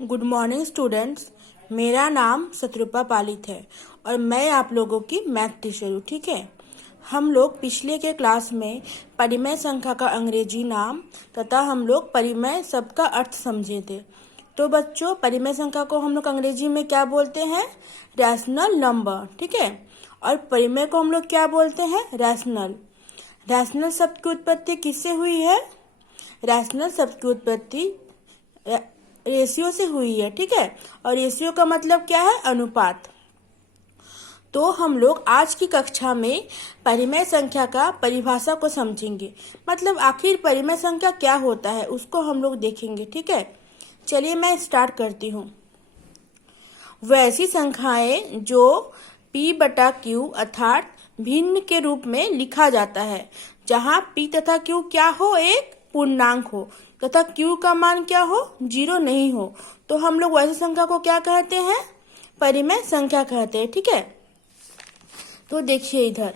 Good morning students. मेरा नाम शत्रुपा पालित है और मैं आप लोगों की मैथ टीचर हूँ। ठीक है, हम लोग पिछले के क्लास में परिमेय संख्या का अंग्रेजी नाम तथा हम लोग परिमेय शब्द का अर्थ समझे थे। तो बच्चों, परिमेय संख्या को हम लोग अंग्रेजी में क्या बोलते हैं? Rational number. ठीक है, और परिमेय को हम लोग क्या बोलते हैं? रैशनल। रैशनल शब्द की उत्पत्ति किससे हुई है? रैशनल शब्द की उत्पत्ति रेशियो से हुई है। ठीक है, और रेशियो का मतलब क्या है? अनुपात। तो हम लोग आज की कक्षा में परिमेय संख्या का परिभाषा को समझेंगे, मतलब आखिर परिमेय संख्या क्या होता है उसको हम लोग देखेंगे। ठीक है, चलिए मैं स्टार्ट करती हूँ। वैसी संख्याएं जो p/q अर्थात भिन्न के रूप में लिखा जाता है, जहाँ p तथा q क्या हो? एक पूर्णांक हो तथा q का मान क्या हो? 0 नहीं हो, तो हम लोग वैसी संख्या को क्या कहते हैं? परिमेय संख्या कहते हैं। ठीक है, तो देखिए इधर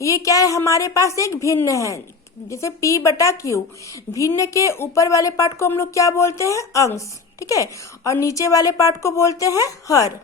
ये क्या है? हमारे पास एक भिन्न है, जैसे p/q। भिन्न के ऊपर वाले पार्ट को हम लोग क्या बोलते हैं? अंश। ठीक है, और नीचे वाले पार्ट को बोलते हैं हर।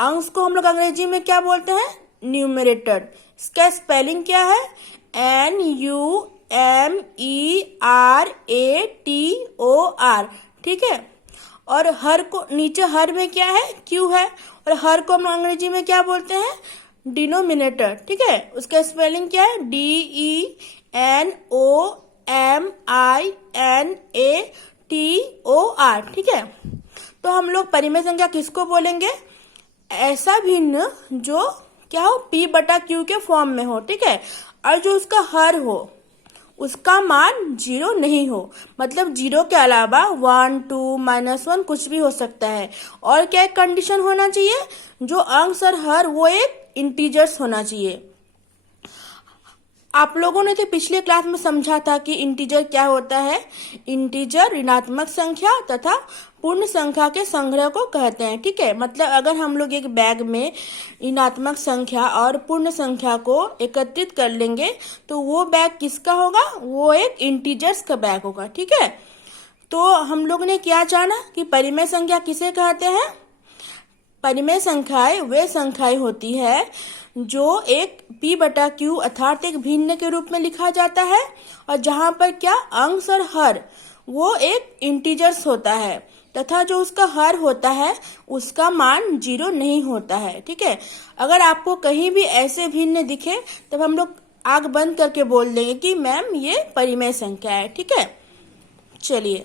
अंश को हम लोग अंग्रेजी में क्या बोलते हैं? न्यूमरेटर। इसका स्पेलिंग क्या है? NUMERATOR। ठीक है, और हर को नीचे हर में क्या है? Q है, और हर को हम लोग अंग्रेजी में क्या बोलते हैं? डिनोमिनेटर। ठीक है, उसका स्पेलिंग क्या है? DENOMINATOR। ठीक है, तो हम लोग परिमेय संख्या किसको बोलेंगे? ऐसा भिन्न जो क्या हो? p/q के फॉर्म में हो। ठीक है, और जो उसका हर हो उसका मान 0 नहीं हो, मतलब 0 के अलावा 1, 2, -1 कुछ भी हो सकता है। और क्या एक कंडीशन होना चाहिए? जो अंश और हर वो एक इंटीजर्स होना चाहिए। आप लोगों ने तो पिछले क्लास में समझा था कि इंटीजर क्या होता है। इंटीजर ऋणात्मक संख्या तथा पूर्ण संख्या के संग्रह को कहते हैं। ठीक है, मतलब अगर हम लोग एक बैग में ऋणात्मक संख्या और पूर्ण संख्या को एकत्रित कर लेंगे तो वो बैग किसका होगा? वो एक इंटीजर्स का बैग होगा। ठीक है, तो हम लोग ने क्या जाना कि परिमेय संख्या किसे कहते हैं? परिमेय संख्याएं वे संख्याएं होती है जो एक p/q अर्थात एक भिन्न के रूप में लिखा जाता है, और जहां पर क्या अंश और हर वो एक इंटीजर्स होता है, तथा जो उसका हर होता है उसका मान 0 नहीं होता है। ठीक है, अगर आपको कहीं भी ऐसे भिन्न दिखे तब हम लोग आंख बंद करके बोल देंगे कि मैम ये परिमेय संख्या है। ठीक है, चलिए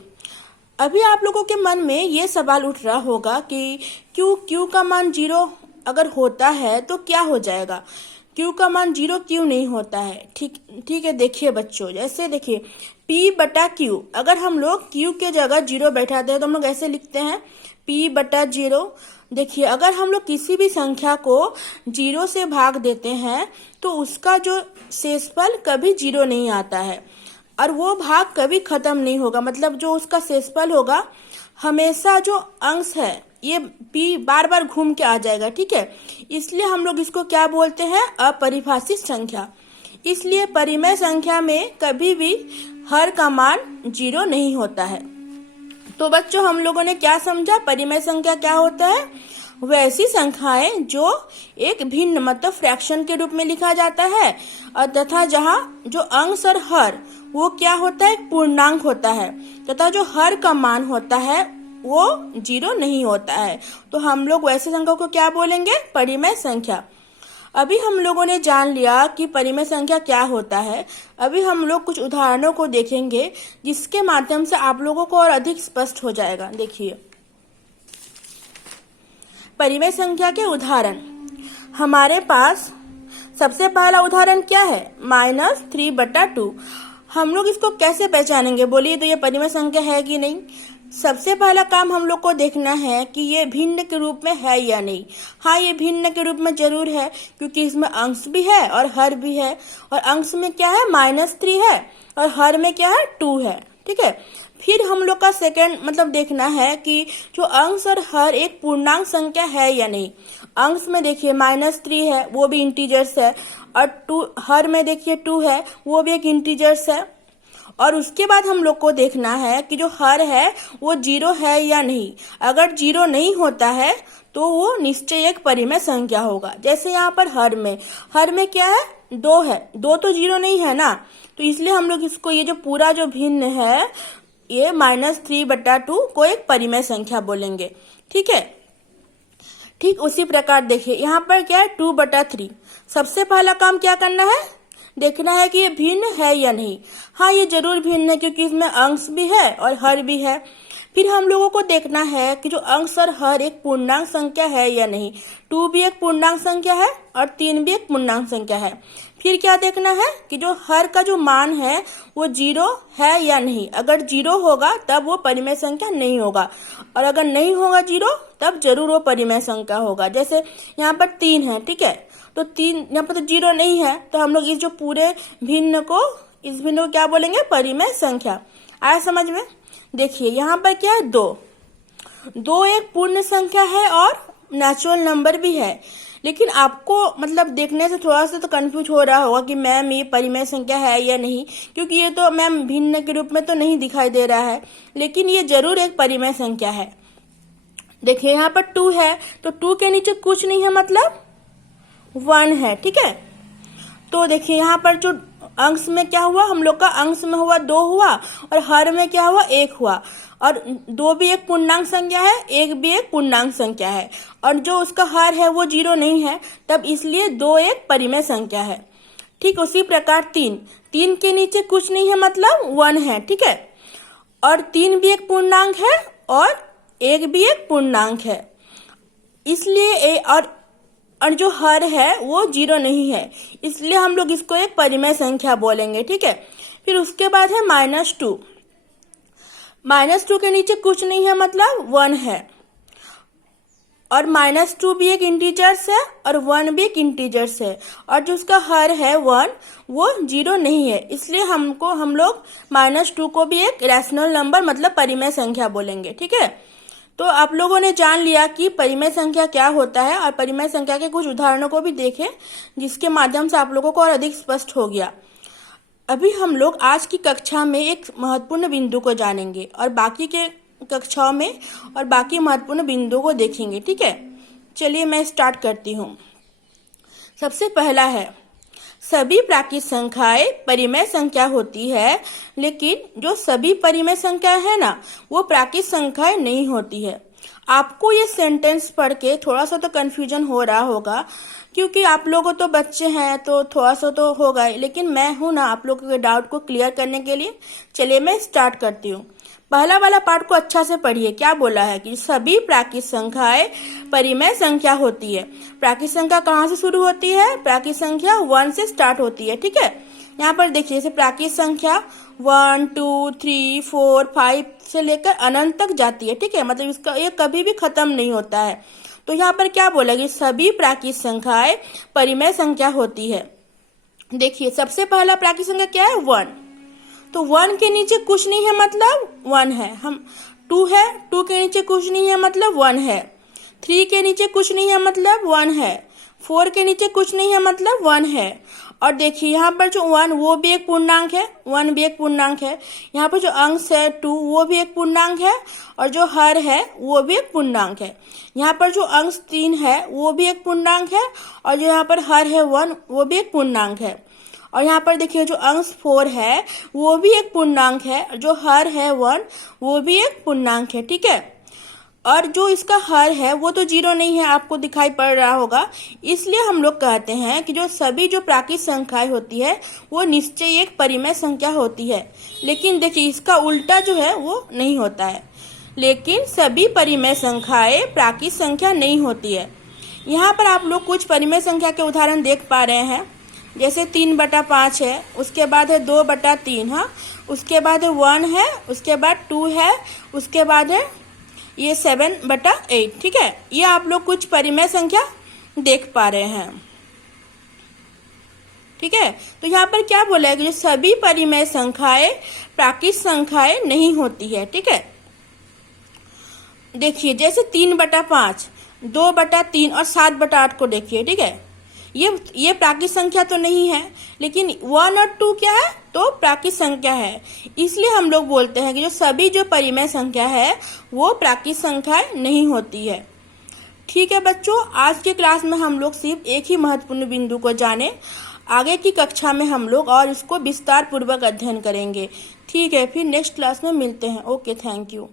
अभी आप लोगों के मन में ये सवाल उठ रहा होगा कि क्यू का मान 0 अगर होता है तो क्या हो जाएगा? Q का मान 0 क्यों नहीं होता है? ठीक है, देखिए बच्चों, जैसे देखिए p/q, अगर हम लोग Q के जगह 0 बैठाते हैं तो हम लोग ऐसे लिखते हैं p/0। देखिए अगर हम लोग किसी भी संख्या को 0 से भाग देते हैं तो उसका जो शेषफल कभी 0 नहीं आता है और वो भाग कभी खत्म नहीं होगा, मतलब जो उसका शेषफल होगा हमेशा जो अंश है ये p बार बार घूम के आ जाएगा। ठीक है, इसलिए हम लोग इसको क्या बोलते हैं? अपरिभाषित संख्या। इसलिए परिमेय संख्या में कभी भी हर का मान 0 नहीं होता है। तो बच्चों, हम लोगों ने क्या समझा? परिमेय संख्या क्या होता है? वैसी संख्याएं जो एक भिन्न मतलब फ्रैक्शन के रूप में लिखा जाता है, और तथा जहाँ जो अंश और हर वो क्या होता है? पूर्णांक होता है, तथा जो हर का मान होता है वो 0 नहीं होता है। तो हम लोग वैसे संख्या को क्या बोलेंगे? परिमेय संख्या। अभी हम लोगों ने जान लिया कि परिमेय संख्या क्या होता है। अभी हम लोग कुछ उदाहरणों को देखेंगे जिसके माध्यम से आप लोगों को और अधिक स्पष्ट हो जाएगा। देखिए परिमेय संख्या के उदाहरण हमारे पास सबसे पहला उदाहरण क्या है? -3/2। हम लोग इसको कैसे पहचानेंगे? बोलिए तो ये परिमेय संख्या है कि नहीं? सबसे पहला काम हम लोग को देखना है कि ये भिन्न के रूप में है या नहीं। हाँ, ये भिन्न के रूप में जरूर है, क्योंकि इसमें अंश भी है और हर भी है, और अंश में क्या है? -3 है, और हर में क्या है? 2 है। ठीक है, फिर हम लोग का सेकंड मतलब देखना है कि जो अंश और हर एक पूर्णांक संख्या है या नहीं। अंश में देखिए -3 है, वो भी इंटीजर्स है, और 2 हर में देखिए 2 है, वो भी एक इंटीजर्स है। और उसके बाद हम लोग को देखना है कि जो हर है वो जीरो है या नहीं। अगर जीरो नहीं होता है तो वो निश्चय एक परिमेय संख्या होगा। जैसे यहाँ पर हर में क्या है, 2 है, 2 तो जीरो नहीं है ना, तो इसलिए हम लोग इसको ये जो पूरा जो भिन्न है ये -3/2 को एक परिमेय संख्या बोलेंगे। ठीक है, ठीक उसी प्रकार देखिए यहाँ पर क्या है 2/3। सबसे पहला काम क्या करना है, देखना है कि ये भिन्न है या नहीं। हाँ, ये जरूर भिन्न है क्योंकि इसमें अंश भी है और हर भी है। फिर हम लोगों को देखना है कि जो अंश और हर एक पूर्णांक संख्या है या नहीं। 2 भी एक पूर्णांक संख्या है और 3 भी एक पूर्णांक संख्या है। फिर क्या देखना है कि जो हर का जो मान है वो जीरो है या नहीं। अगर जीरो होगा तब वो परिमेय संख्या नहीं होगा, और अगर नहीं होगा जीरो तब जरूर वो परिमेय संख्या होगा। जैसे यहाँ पर 3 है, ठीक है, तो 3 यहाँ पर तो जीरो नहीं है, तो हम लोग इस जो पूरे भिन्न को क्या बोलेंगे, परिमेय संख्या। आया समझ में? देखिए यहाँ पर क्या है 2 एक पूर्ण संख्या है और नेचुरल नंबर भी है। लेकिन आपको मतलब देखने से थोड़ा सा तो कंफ्यूज हो रहा होगा कि मैम ये परिमेय संख्या है या नहीं, क्योंकि ये तो मैम भिन्न के रूप में तो नहीं दिखाई दे रहा है, लेकिन ये जरूर एक परिमेय संख्या है। देखिए यहाँ पर 2 है, तो 2 के नीचे कुछ नहीं है, मतलब 1 है। ठीक है, तो देखिए यहाँ पर जो अंश में क्या हुआ, हम लोग का अंश में हुआ 2 हुआ और हर में क्या हुआ 1 हुआ, और 2 भी एक पूर्णांक संख्या है, 1 भी एक पूर्णांक संख्या है, और जो उसका हर है वो जीरो नहीं है, तब इसलिए 2 एक परिमेय संख्या है। ठीक उसी प्रकार 3 के नीचे कुछ नहीं है, मतलब 1 है। ठीक है, और 3 भी एक पूर्णांक है और 1 भी एक पूर्णांक है, इसलिए और जो हर है वो जीरो नहीं है, इसलिए हम लोग इसको एक परिमेय संख्या बोलेंगे। ठीक है, फिर उसके बाद है -2। -2 के नीचे कुछ नहीं है, मतलब 1 है, और -2 भी एक इंटीजर्स है और 1 भी एक इंटीजर्स है, और जो उसका हर है 1 वो जीरो नहीं है, इसलिए हम लोग -2 को भी एक रैशनल नंबर मतलब परिमेय संख्या बोलेंगे। ठीक है, तो आप लोगों ने जान लिया कि परिमेय संख्या क्या होता है, और परिमेय संख्या के कुछ उदाहरणों को भी देखें, जिसके माध्यम से आप लोगों को और अधिक स्पष्ट हो गया। अभी हम लोग आज की कक्षा में एक महत्वपूर्ण बिंदु को जानेंगे और बाकी के कक्षाओं में और बाकी महत्वपूर्ण बिंदुओं को देखेंगे। ठीक है, चलिए मैं स्टार्ट करती हूँ। सबसे पहला है, सभी प्राकृत संख्याएं परिमेय संख्या होती है, लेकिन जो सभी परिमेय संख्या है ना वो प्राकृत संख्याएं नहीं होती है। आपको ये सेंटेंस पढ़ के थोड़ा सा तो कंफ्यूजन हो रहा होगा, क्योंकि आप लोगों तो बच्चे हैं तो थोड़ा सा तो होगा, लेकिन मैं हूं ना आप लोगों के डाउट को क्लियर करने के लिए। चलिए मैं स्टार्ट करती हूँ। पहला वाला पार्ट को अच्छा से पढ़िए। क्या बोला है कि सभी प्राकृत संख्याएं परिमेय संख्या होती है। प्राकृत संख्या कहाँ से शुरू होती है? प्राकृत संख्या 1 से स्टार्ट होती है। ठीक है, यहाँ पर देखिए जैसे प्राकृत संख्या 1 2 3 4 5 से लेकर अनंत तक जाती है। ठीक है, मतलब इसका ये कभी भी खत्म नहीं होता है। तो यहाँ पर क्या बोला कि सभी प्राकृत संख्याएं परिमेय संख्या होती है। देखिए सबसे पहला प्राकृत संख्या क्या है? 1। तो 1 के नीचे कुछ नहीं है, मतलब 1 है। हम 2 है, 2 के नीचे कुछ नहीं है, मतलब 1 है। 3 के नीचे कुछ नहीं है, मतलब 1 है। 4 के नीचे कुछ नहीं है, मतलब 1 है। और देखिए यहाँ पर जो 1 वो भी एक पूर्णांक है, 1 भी एक पूर्णांक है। यहाँ पर जो अंश है 2 वो भी एक पूर्णांक है, और जो हर है वो भी एक पूर्णांक है। यहाँ पर जो अंश 3 है वो भी एक पूर्णांक है, और जो यहाँ पर हर है 1 वो भी एक पूर्णांक है। और यहाँ पर देखिए जो अंश 4 है वो भी एक पूर्णांक है, जो हर है 1 वो भी एक पूर्णांक है। ठीक है, और जो इसका हर है वो तो जीरो नहीं है, आपको दिखाई पड़ रहा होगा। इसलिए हम लोग कहते हैं कि जो सभी जो प्राकृत संख्याएं होती है वो निश्चय एक परिमेय संख्या होती है। लेकिन देखिए इसका उल्टा जो है वो नहीं होता है। लेकिन सभी परिमेय संख्याएं प्राकृत संख्या नहीं होती है। यहाँ पर आप लोग कुछ परिमेय संख्या के उदाहरण देख पा रहे हैं, जैसे 3/5 है, उसके बाद है 2/3, हाँ, उसके बाद है 1 है, उसके बाद 2 है, उसके बाद है ये 7/8। ठीक है, ये आप लोग कुछ परिमेय संख्या देख पा रहे हैं। ठीक है, तो यहाँ पर क्या बोला है कि जो सभी परिमेय संख्याएं प्राकृत संख्याएं नहीं होती है। ठीक है, देखिए जैसे 3/5, 2/3 और 7/8 को देखिए। ठीक है, ये प्राकृत संख्या तो नहीं है, लेकिन 1 और 2 क्या है, तो प्राकृत संख्या है। इसलिए हम लोग बोलते हैं कि जो सभी जो परिमेय संख्या है वो प्राकृत संख्या नहीं होती है। ठीक है बच्चों, आज के क्लास में हम लोग सिर्फ एक ही महत्वपूर्ण बिंदु को जाने। आगे की कक्षा में हम लोग और इसको विस्तार पूर्वक अध्ययन करेंगे। ठीक है, फिर नेक्स्ट क्लास में मिलते हैं। Okay, thank you.